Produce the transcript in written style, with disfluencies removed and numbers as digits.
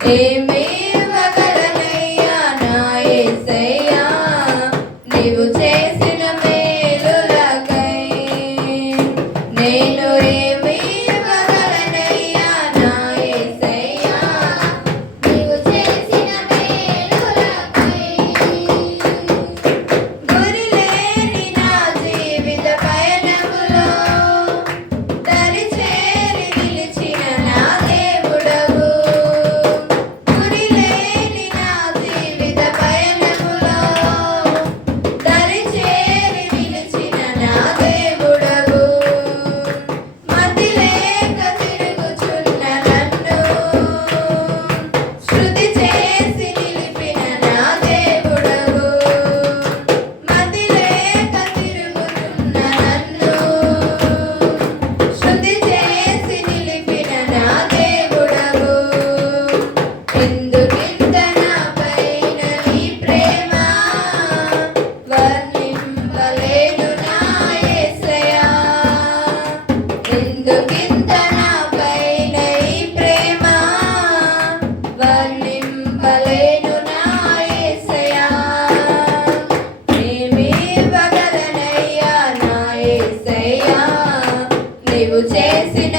ఏమి ఇవ్వగలనయ్యా నా యేసయ్యా నీవు చేసిన మేలులకై. నేను ఏమి ఇవ్వగలనయ్యా నా యేసయ్యా నీవు చేసిన మేలులకై. గురిలేని నా జీవిత పయనములో దరి చేరి నిలిచిన నా దేవుడవు. గురిలేని నా జీవిత పయనములో దరి చేరి నిలిచిన నా దేవుడవు. మతి లేక తిరుగుచున్న నన్ను శృతి చేసి నిలిపిన నా దేవుడవు. మతి లేక తిరుగుతున్న నన్ను శృతి చేసి నిలిపిన నా దేవుడవు. ఎందుకింత నాపైన నీ ప్రేమ వర్ణింపలేను నా యేసయ్యా. ఎందుకింత నాపైన ఈ ప్రేమ వర్ణింపలేను నా యేసయ్యా. ఏమి ఇవ్వగలనయ్యా నా యేసయ్యా నీవు చేసిన